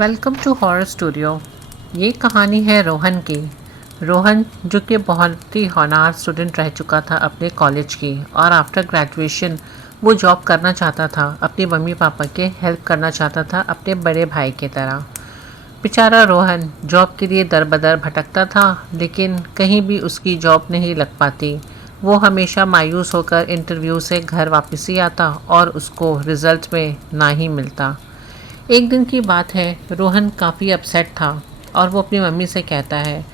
Welcome to horror studio. ये कहानी है रोहन की। रोहन जो कि बहुत ही होनहार स्टूडेंट रह चुका था अपने कॉलेज की, और आफ्टर ग्रेजुएशन वो जॉब करना चाहता था, अपने मम्मी पापा के हेल्प करना चाहता था अपने बड़े भाई की तरह। बेचारा रोहन जॉब के लिए दर बदर भटकता था, लेकिन कहीं भी उसकी जॉब नहीं लग पाती। वो हमेशा मायूस होकर इंटरव्यू से घर वापस ही आता और उसको रिज़ल्ट में ना ही मिलता। एक दिन की बात है, रोहन काफ़ी अपसेट था और वो अपनी मम्मी से कहता है,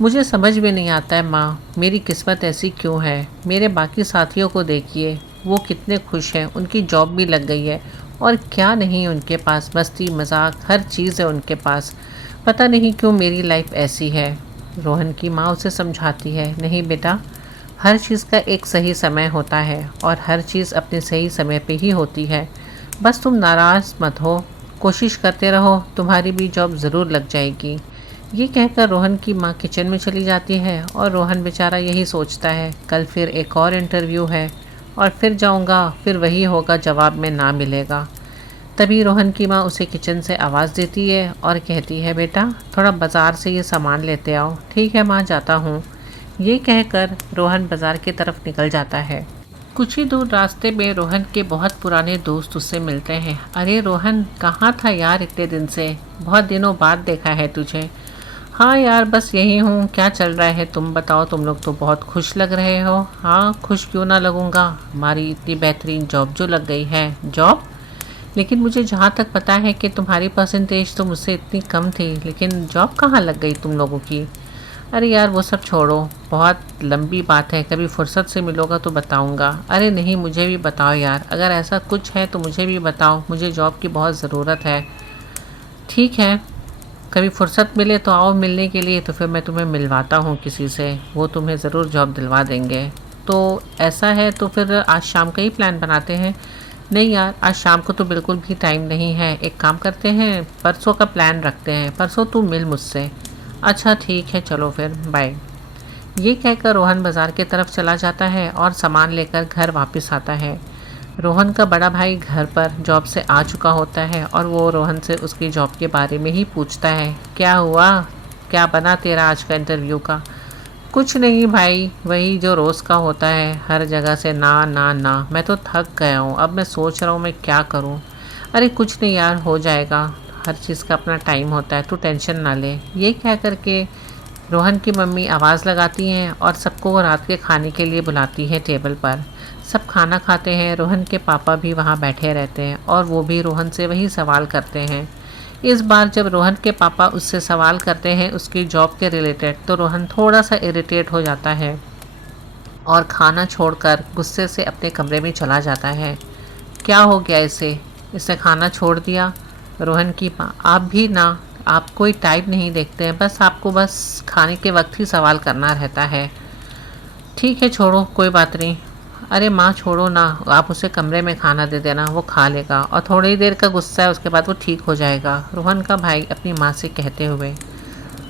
मुझे समझ में नहीं आता है माँ, मेरी किस्मत ऐसी क्यों है। मेरे बाकी साथियों को देखिए, वो कितने खुश हैं, उनकी जॉब भी लग गई है और क्या नहीं उनके पास, मस्ती मजाक हर चीज़ है उनके पास। पता नहीं क्यों मेरी लाइफ ऐसी है। रोहन की माँ उसे समझाती है, नहीं बेटा, हर चीज़ का एक सही समय होता है और हर चीज़ अपने सही समय पे ही होती है। बस तुम नाराज़ मत हो, कोशिश करते रहो, तुम्हारी भी जॉब ज़रूर लग जाएगी। ये कहकर रोहन की माँ किचन में चली जाती है और रोहन बेचारा यही सोचता है, कल फिर एक और इंटरव्यू है और फिर जाऊँगा, फिर वही होगा, जवाब में ना मिलेगा। तभी रोहन की माँ उसे किचन से आवाज़ देती है और कहती है, बेटा थोड़ा बाज़ार से ये सामान लेते आओ। ठीक है माँ, जाता हूँ। ये कहकर रोहन बाज़ार की तरफ निकल जाता है। कुछ ही दूर रास्ते में रोहन के बहुत पुराने दोस्त उससे मिलते हैं। अरे रोहन, कहाँ था यार इतने दिन से, बहुत दिनों बाद देखा है तुझे। हाँ यार, बस यही हूँ, क्या चल रहा है तुम बताओ, तुम लोग तो बहुत खुश लग रहे हो। हाँ, खुश क्यों ना लगूँगा, हमारी इतनी बेहतरीन जॉब जो लग गई है। जॉब? लेकिन मुझे जहाँ तक पता है कि तुम्हारी परसेंटेज तो मुझसे इतनी कम थी, लेकिन जॉब कहाँ लग गई तुम लोगों की। अरे यार वो सब छोड़ो, बहुत लंबी बात है, कभी फुर्सत से मिलोगा तो बताऊंगा। अरे नहीं, मुझे भी बताओ यार, अगर ऐसा कुछ है तो मुझे भी बताओ, मुझे जॉब की बहुत ज़रूरत है। ठीक है, कभी फुर्सत मिले तो आओ मिलने के लिए, तो फिर मैं तुम्हें मिलवाता हूँ किसी से, वो तुम्हें ज़रूर जॉब दिलवा देंगे। तो ऐसा है तो फिर आज शाम का ही प्लान बनाते हैं। नहीं यार, आज शाम को तो बिल्कुल भी टाइम नहीं है, एक काम करते हैं, परसों का प्लान रखते हैं, परसों तू मिल मुझसे। अच्छा ठीक है, चलो फिर बाय। ये कहकर रोहन बाज़ार की तरफ चला जाता है और सामान लेकर घर वापस आता है। रोहन का बड़ा भाई घर पर जॉब से आ चुका होता है और वो रोहन से उसकी जॉब के बारे में ही पूछता है, क्या हुआ, क्या बना तेरा आज का इंटरव्यू का। कुछ नहीं भाई, वही जो रोज़ का होता है, हर जगह से ना ना ना, मैं तो थक गया हूँ, अब मैं सोच रहा हूँ मैं क्या करूँ। अरे कुछ नहीं यार, हो जाएगा, हर चीज़ का अपना टाइम होता है, तू टेंशन ना ले। ये कह कर के रोहन की मम्मी आवाज़ लगाती हैं और सबको रात के खाने के लिए बुलाती हैं टेबल पर। सब खाना खाते हैं, रोहन के पापा भी वहाँ बैठे रहते हैं और वो भी रोहन से वही सवाल करते हैं। इस बार जब रोहन के पापा उससे सवाल करते हैं उसकी जॉब के रिलेटेड, तो रोहन थोड़ा सा इरिटेट हो जाता है और खाना छोड़कर गुस्से से अपने कमरे में चला जाता है। क्या हो गया इसे, इसने खाना छोड़ दिया। रोहन की माँ, आप भी ना, आप कोई टाइम नहीं देखते हैं, बस आपको बस खाने के वक्त ही सवाल करना रहता है। ठीक है छोड़ो, कोई बात नहीं। अरे माँ छोड़ो ना, आप उसे कमरे में खाना दे देना, वो खा लेगा और थोड़ी देर का गुस्सा है, उसके बाद वो ठीक हो जाएगा, रोहन का भाई अपनी माँ से कहते हुए।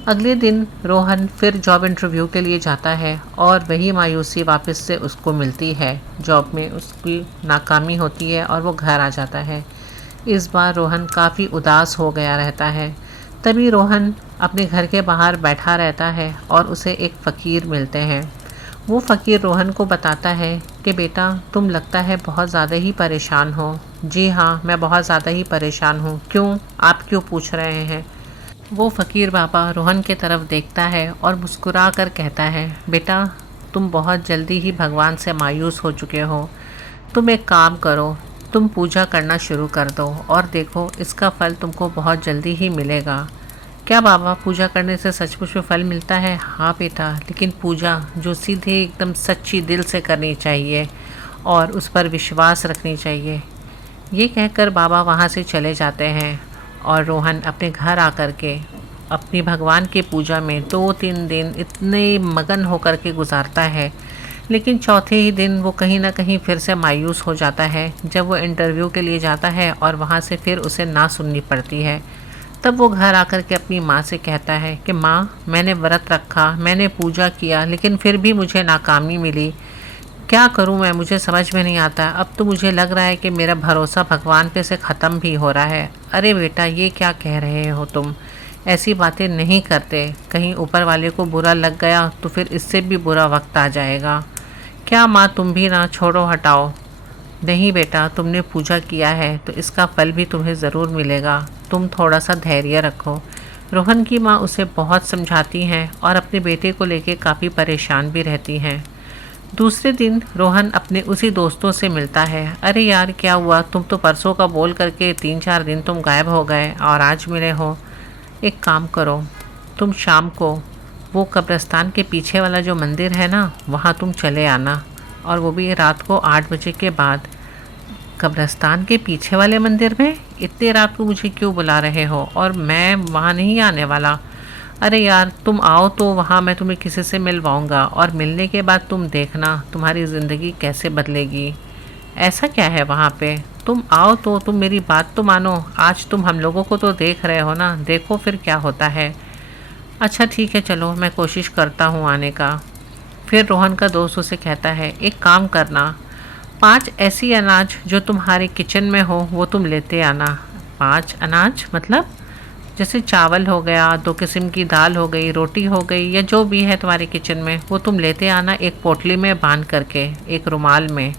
अगले दिन रोहन फिर जॉब इंटरव्यू के लिए जाता है और वही मायूसी वापस से उसको मिलती है। जॉब में उसकी नाकामी होती है और वो घर आ जाता है। इस बार रोहन काफ़ी उदास हो गया रहता है। तभी रोहन अपने घर के बाहर बैठा रहता है और उसे एक फ़कीर मिलते हैं। वो फ़कीर रोहन को बताता है कि बेटा, तुम लगता है बहुत ज़्यादा ही परेशान हो। जी हाँ, मैं बहुत ज़्यादा ही परेशान हूँ। क्यों, आप क्यों पूछ रहे हैं। वो फ़कीर बाबा रोहन के तरफ देखता है और मुस्कुरा कर कहता है, बेटा तुम बहुत जल्दी ही भगवान से मायूस हो चुके हो। तुम एक काम करो, तुम पूजा करना शुरू कर दो और देखो इसका फल तुमको बहुत जल्दी ही मिलेगा। क्या बाबा, पूजा करने से सचमुच में फल मिलता है। हाँ बेटा, लेकिन पूजा जो सीधे एकदम सच्ची दिल से करनी चाहिए और उस पर विश्वास रखनी चाहिए। ये कहकर बाबा वहाँ से चले जाते हैं और रोहन अपने घर आकर के अपनी भगवान की पूजा में 2-3 दिन इतने मगन होकर के गुजारता है। लेकिन चौथे ही दिन वो कहीं ना कहीं फिर से मायूस हो जाता है जब वो इंटरव्यू के लिए जाता है और वहाँ से फिर उसे ना सुननी पड़ती है। तब वो घर आकर के अपनी माँ से कहता है कि माँ, मैंने व्रत रखा, मैंने पूजा किया, लेकिन फिर भी मुझे नाकामी मिली। क्या करूं मैं, मुझे समझ में नहीं आता। अब तो मुझे लग रहा है कि मेरा भरोसा भगवान पे से ख़त्म भी हो रहा है। अरे बेटा, ये क्या कह रहे हो तुम? ऐसी बातें नहीं करते। कहीं ऊपर वाले को बुरा लग गया तो फिर इससे भी बुरा वक्त आ जाएगा। क्या माँ, तुम भी ना, छोड़ो, हटाओ। नहीं बेटा, तुमने पूजा किया है तो इसका फल भी तुम्हें ज़रूर मिलेगा। तुम थोड़ा सा धैर्य रखो। रोहन की माँ उसे बहुत समझाती हैं और अपने बेटे को लेकर काफ़ी परेशान भी रहती हैं। दूसरे दिन रोहन अपने उसी दोस्तों से मिलता है। अरे यार, क्या हुआ? तुम तो परसों का बोल करके 3-4 दिन तुम गायब हो गए और आज मिले हो। एक काम करो, तुम शाम को वो कब्रिस्तान के पीछे वाला जो मंदिर है ना, वहाँ तुम चले आना, और वो भी रात को 8 बजे के बाद। कब्रिस्तान के पीछे वाले मंदिर में? इतनी रात को मुझे क्यों बुला रहे हो? और मैं वहाँ नहीं आने वाला। अरे यार, तुम आओ तो वहाँ मैं तुम्हें किसी से मिलवाऊँगा, और मिलने के बाद तुम देखना तुम्हारी ज़िंदगी कैसे बदलेगी। ऐसा क्या है वहाँ पे? तुम आओ तो, तुम मेरी बात तो मानो। आज तुम हम लोगों को तो देख रहे हो ना, देखो फिर क्या होता है। अच्छा ठीक है, चलो मैं कोशिश करता हूँ आने का। फिर रोहन का दोस्त उसे कहता है, एक काम करना, 5 ऐसी अनाज जो तुम्हारे किचन में हो वो तुम लेते आना। 5 अनाज मतलब? जैसे चावल हो गया, 2 किस्म की दाल हो गई, रोटी हो गई, या जो भी है तुम्हारे किचन में वो तुम लेते आना, एक पोटली में बांध करके, एक रुमाल में।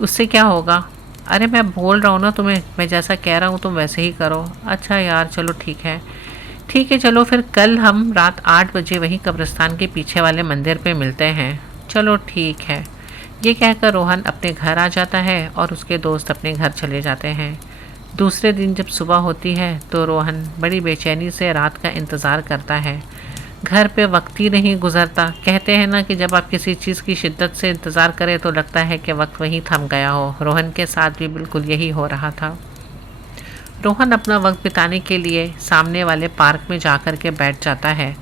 उससे क्या होगा? अरे मैं बोल रहा हूँ ना तुम्हें, मैं जैसा कह रहा हूँ तुम वैसे ही करो। अच्छा यार, चलो ठीक है। ठीक है, चलो फिर कल हम रात 8 बजे वहीं कब्रिस्तान के पीछे वाले मंदिर पे मिलते हैं। चलो ठीक है। ये कहकर रोहन अपने घर आ जाता है और उसके दोस्त अपने घर चले जाते हैं। दूसरे दिन जब सुबह होती है तो रोहन बड़ी बेचैनी से रात का इंतज़ार करता है। घर पे वक्त ही नहीं गुजरता। कहते हैं ना कि जब आप किसी चीज़ की शिद्दत से इंतज़ार करें तो लगता है कि वक्त वहीं थम गया हो। रोहन के साथ भी बिल्कुल यही हो रहा था। रोहन अपना वक्त बिताने के लिए सामने वाले पार्क में जाकर के बैठ जाता है,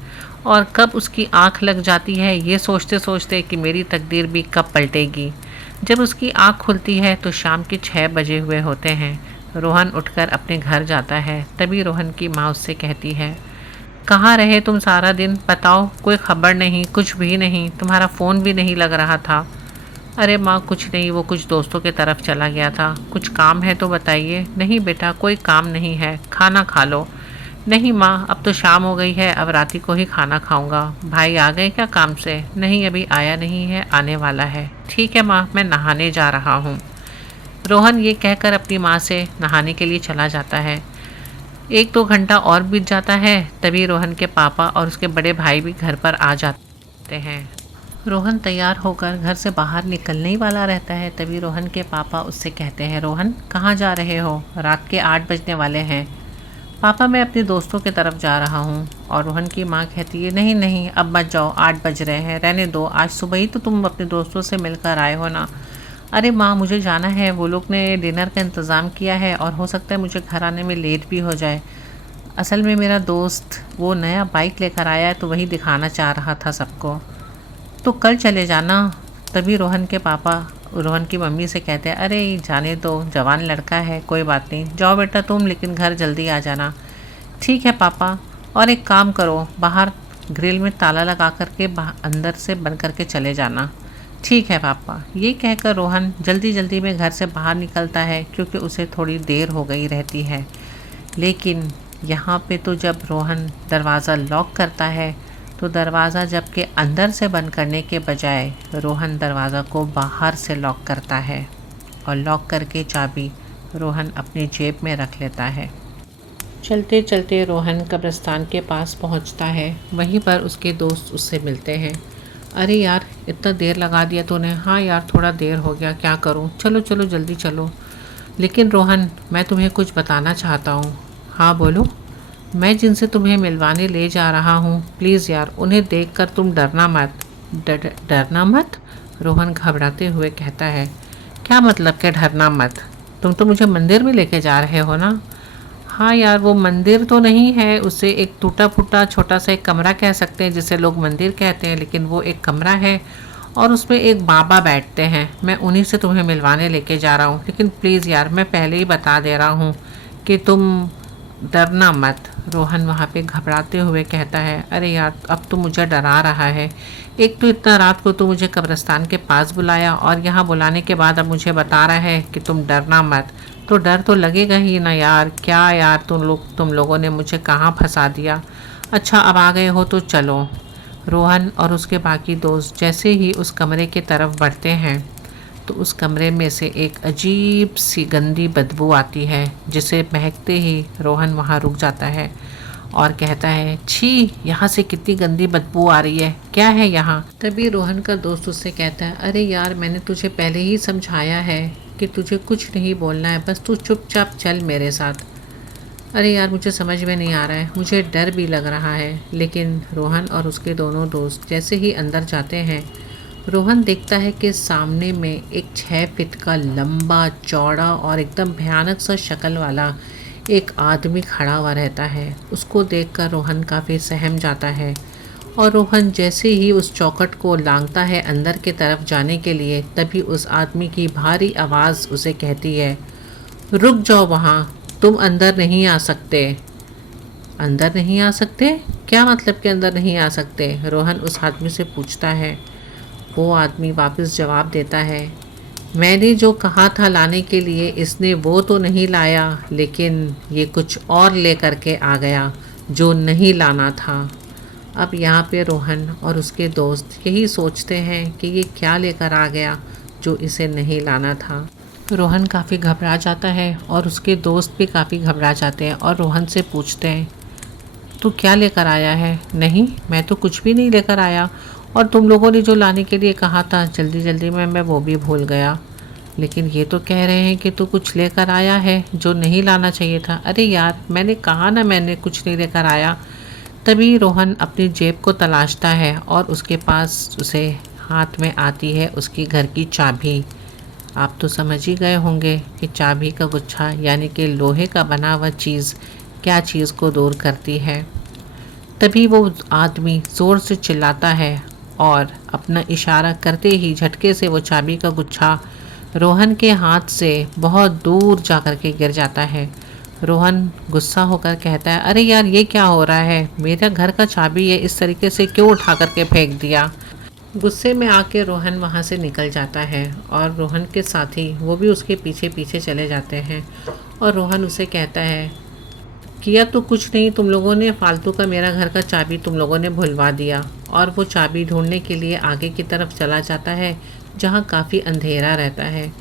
और कब उसकी आंख लग जाती है ये सोचते सोचते कि मेरी तकदीर भी कब पलटेगी। जब उसकी आंख खुलती है तो शाम के 6 बजे हुए होते हैं। रोहन उठकर अपने घर जाता है। तभी रोहन की माँ उससे कहती है, कहाँ रहे तुम सारा दिन? बताओ, कोई खबर नहीं, कुछ भी नहीं, तुम्हारा फ़ोन भी नहीं लग रहा था। अरे माँ, कुछ नहीं, वो कुछ दोस्तों की तरफ चला गया था। कुछ काम है तो बताइए। नहीं बेटा, कोई काम नहीं है, खाना खा लो। नहीं माँ, अब तो शाम हो गई है, अब रात ही को ही खाना खाऊंगा। भाई आ गए क्या काम से? नहीं, अभी आया नहीं है, आने वाला है। ठीक है माँ, मैं नहाने जा रहा हूँ। रोहन ये कहकर अपनी माँ से नहाने के लिए चला जाता है। 1-2 घंटा और बीत जाता है। तभी रोहन के पापा और उसके बड़े भाई भी घर पर आ जाते हैं। रोहन तैयार होकर घर से बाहर निकलने ही वाला रहता है। तभी रोहन के पापा उससे कहते हैं, रोहन कहाँ जा रहे हो? रात के 8 बजने वाले हैं। पापा, मैं अपने दोस्तों की तरफ जा रहा हूँ। और रोहन की माँ कहती है, नहीं नहीं, अब मत जाओ, 8 बज रहे हैं, रहने दो। आज सुबह ही तो तुम अपने दोस्तों से मिलकर आए हो ना। अरे माँ, मुझे जाना है, वो लोग ने डिनर का इंतज़ाम किया है और हो सकता है मुझे घर आने में लेट भी हो जाए। असल में मेरा दोस्त वो नया बाइक लेकर आया है तो वही दिखाना चाह रहा था सबको। तो कल चले जाना। तभी रोहन के पापा रोहन की मम्मी से कहते हैं, अरे जाने दो, जवान लड़का है, कोई बात नहीं, जाओ बेटा तुम, लेकिन घर जल्दी आ जाना। ठीक है पापा। और एक काम करो, बाहर ग्रिल में ताला लगा करके अंदर से बंद करके चले जाना। ठीक है पापा। ये कहकर रोहन जल्दी जल्दी में घर से बाहर निकलता है, क्योंकि उसे थोड़ी देर हो गई रहती है। लेकिन यहाँ पे तो जब रोहन दरवाज़ा लॉक करता है तो दरवाज़ा जबकि अंदर से बंद करने के बजाय रोहन दरवाज़ा को बाहर से लॉक करता है, और लॉक करके चाबी रोहन अपनी जेब में रख लेता है। चलते चलते रोहन कब्रिस्तान के पास पहुंचता है। वहीं पर उसके दोस्त उससे मिलते हैं। अरे यार, इतना देर लगा दिया तूने। हाँ यार, थोड़ा देर हो गया, क्या करूं। चलो चलो जल्दी चलो। लेकिन रोहन, मैं तुम्हें कुछ बताना चाहता हूँ। हाँ बोलो। मैं जिनसे तुम्हें मिलवाने ले जा रहा हूँ, प्लीज़ यार उन्हें देखकर तुम डरना मत। डरना मत? रोहन घबराते हुए कहता है। क्या मतलब कि डरना मत? तुम तो मुझे मंदिर में लेके जा रहे हो ना। हाँ यार, वो मंदिर तो नहीं है, उसे एक टूटा फूटा छोटा सा एक कमरा कह सकते हैं, जिसे लोग मंदिर कहते हैं, लेकिन वो एक कमरा है और उसमें एक बाबा बैठते हैं। मैं उन्हीं से तुम्हें मिलवाने लेके जा रहा हूँ। लेकिन प्लीज़ यार, मैं पहले ही बता दे रहा हूँ कि तुम डरना मत। रोहन वहाँ पे घबराते हुए कहता है, अरे यार अब तो मुझे डरा रहा है। एक तो इतना रात को तो मुझे कब्रिस्तान के पास बुलाया और यहाँ बुलाने के बाद अब मुझे बता रहा है कि तुम डरना मत। तो डर तो लगेगा ही ना यार। क्या यार तुम लोगों ने मुझे कहाँ फंसा दिया। अच्छा अब आ गए हो तो चलो। रोहन और उसके बाकी दोस्त जैसे ही उस कमरे की तरफ बढ़ते हैं तो उस कमरे में से एक अजीब सी गंदी बदबू आती है, जिसे महकते ही रोहन वहाँ रुक जाता है और कहता है, छी, यहाँ से कितनी गंदी बदबू आ रही है, क्या है यहाँ। तभी रोहन का दोस्त उससे कहता है, अरे यार मैंने तुझे पहले ही समझाया है कि तुझे कुछ नहीं बोलना है, बस तू चुपचाप चल मेरे साथ। अरे यार मुझे समझ में नहीं आ रहा है, मुझे डर भी लग रहा है। लेकिन रोहन और उसके दोनों दोस्त जैसे ही अंदर जाते हैं, रोहन देखता है कि सामने में एक 6 फीट का लंबा चौड़ा और एकदम भयानक सा शक्ल वाला एक आदमी खड़ा हुआ रहता है। उसको देखकर रोहन काफ़ी सहम जाता है और रोहन जैसे ही उस चौखट को लांघता है अंदर की तरफ जाने के लिए, तभी उस आदमी की भारी आवाज़ उसे कहती है, रुक जाओ वहाँ, तुम अंदर नहीं आ सकते। अंदर नहीं आ सकते? क्या मतलब कि अंदर नहीं आ सकते? रोहन उस आदमी से पूछता है। वो आदमी वापस जवाब देता है, मैंने जो कहा था लाने के लिए इसने वो तो नहीं लाया, लेकिन ये कुछ और लेकर के आ गया जो नहीं लाना था। अब यहाँ पे रोहन और उसके दोस्त यही सोचते हैं कि ये क्या लेकर आ गया जो इसे नहीं लाना था। रोहन काफ़ी घबरा जाता है और उसके दोस्त भी काफ़ी घबरा जाते हैं और रोहन से पूछते हैं, तू क्या लेकर आया है? नहीं, मैं तो कुछ भी नहीं लेकर आया, और तुम लोगों ने जो लाने के लिए कहा था जल्दी जल्दी में मैं वो भी भूल गया। लेकिन ये तो कह रहे हैं कि तू कुछ लेकर आया है जो नहीं लाना चाहिए था। अरे यार मैंने कहा ना मैंने कुछ नहीं लेकर आया। तभी रोहन अपनी जेब को तलाशता है और उसके पास उसे हाथ में आती है उसकी घर की चाबी। आप तो समझ ही गए होंगे कि चाबी का गुच्छा यानी कि लोहे का बना हुआ चीज़ क्या चीज़ को दूर करती है। तभी वो आदमी ज़ोर से चिल्लाता है और अपना इशारा करते ही झटके से वो चाबी का गुच्छा रोहन के हाथ से बहुत दूर जा कर के गिर जाता है। रोहन गुस्सा होकर कहता है, अरे यार ये क्या हो रहा है, मेरा घर का चाबी है, इस तरीके से क्यों उठा करके फेंक दिया। गुस्से में आके रोहन वहाँ से निकल जाता है और रोहन के साथी वो भी उसके पीछे पीछे चले जाते हैं और रोहन उसे कहता है, किया तो कुछ नहीं, तुम लोगों ने फालतू का मेरा घर का चाबी तुम लोगों ने भुलवा दिया। और वो चाबी ढूंढने के लिए आगे की तरफ चला जाता है जहाँ काफ़ी अंधेरा रहता है।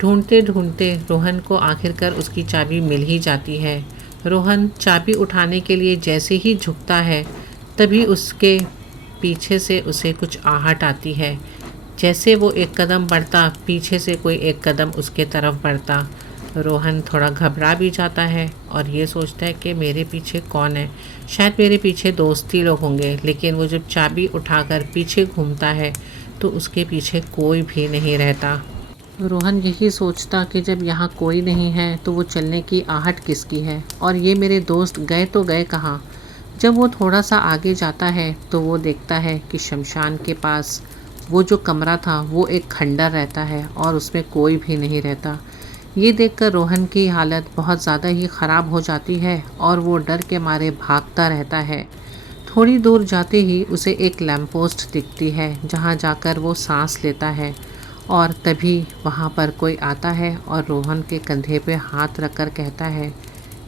ढूंढते ढूंढते रोहन को आखिरकार उसकी चाबी मिल ही जाती है। रोहन चाबी उठाने के लिए जैसे ही झुकता है तभी उसके पीछे से उसे कुछ आहट आती है। जैसे वो एक कदम बढ़ता, पीछे से कोई एक कदम उसके तरफ बढ़ता। रोहन थोड़ा घबरा भी जाता है और ये सोचता है कि मेरे पीछे कौन है, शायद मेरे पीछे दोस्त ही लोग होंगे। लेकिन वो जब चाबी उठाकर पीछे घूमता है तो उसके पीछे कोई भी नहीं रहता। रोहन यही सोचता कि जब यहाँ कोई नहीं है तो वो चलने की आहट किसकी है, और ये मेरे दोस्त गए तो गए कहाँ। जब वो थोड़ा सा आगे जाता है तो वो देखता है कि शमशान के पास वो जो कमरा था वो एक खंडर रहता है और उसमें कोई भी नहीं रहता। ये देखकर रोहन की हालत बहुत ज़्यादा ही ख़राब हो जाती है और वो डर के मारे भागता रहता है। थोड़ी दूर जाते ही उसे एक लैंप पोस्ट दिखती है जहाँ जाकर वो सांस लेता है, और तभी वहाँ पर कोई आता है और रोहन के कंधे पे हाथ रखकर कहता है,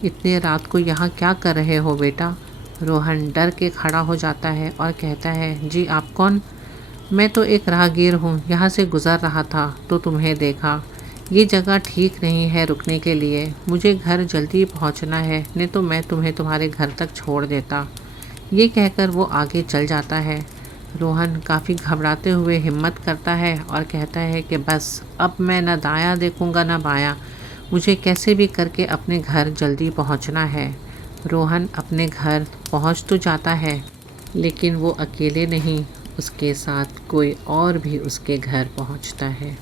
इतने रात को यहाँ क्या कर रहे हो बेटा। रोहन डर के खड़ा हो जाता है और कहता है, जी आप कौन? मैं तो एक राहगीर हूँ, यहाँ से गुज़र रहा था तो तुम्हें देखा। ये जगह ठीक नहीं है रुकने के लिए, मुझे घर जल्दी पहुँचना है, नहीं तो मैं तुम्हें तुम्हारे घर तक छोड़ देता। ये कहकर वो आगे चल जाता है। रोहन काफ़ी घबराते हुए हिम्मत करता है और कहता है कि बस अब मैं न दायां देखूंगा न बायां, मुझे कैसे भी करके अपने घर जल्दी पहुंचना है। रोहन अपने घर पहुंच तो जाता है लेकिन वो अकेले नहीं, उसके साथ कोई और भी उसके घर पहुंचता है।